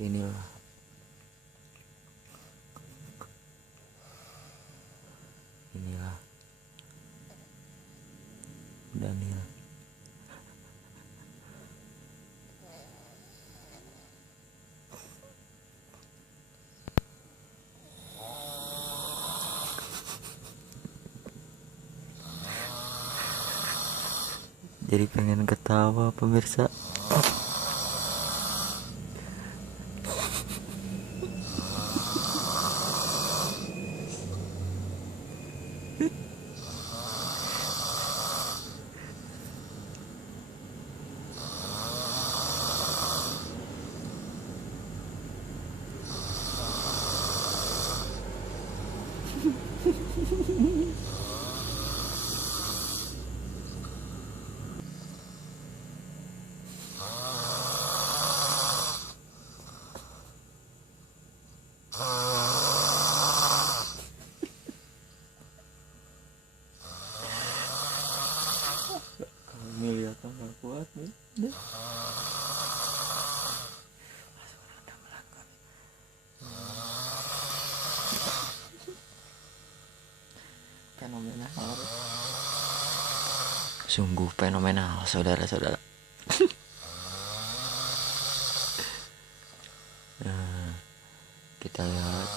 Inilah Daniel. Jadi pengen ketawa pemirsa. Kalau lihat nggak kuat nih. Fenomenal, sungguh fenomenal saudara-saudara. Nah, kita lihat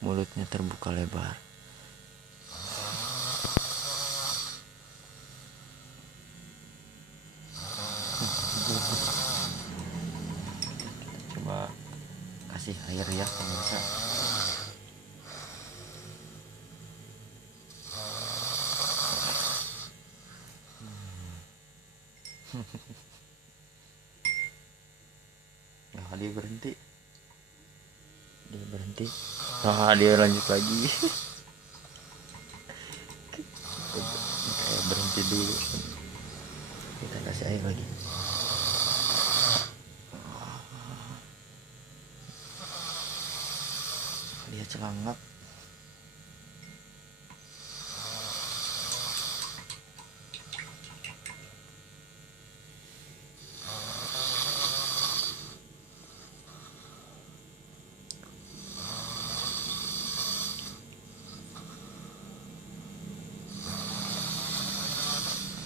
mulutnya terbuka lebar. Coba kasih air ya pemirsa. Nah, dia berhenti. Nah, dia lanjut lagi. Kayak berhenti dulu. Kita kasih air lagi. Dia celangap.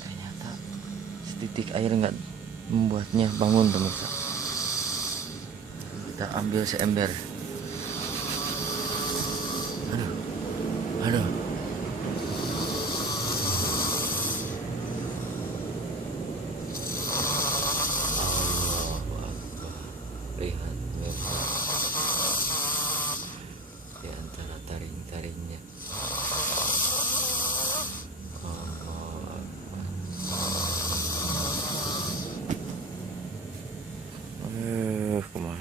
Ternyata setitik air nggak membuatnya bangun pemirsa. Kita ambil seember. Aduh.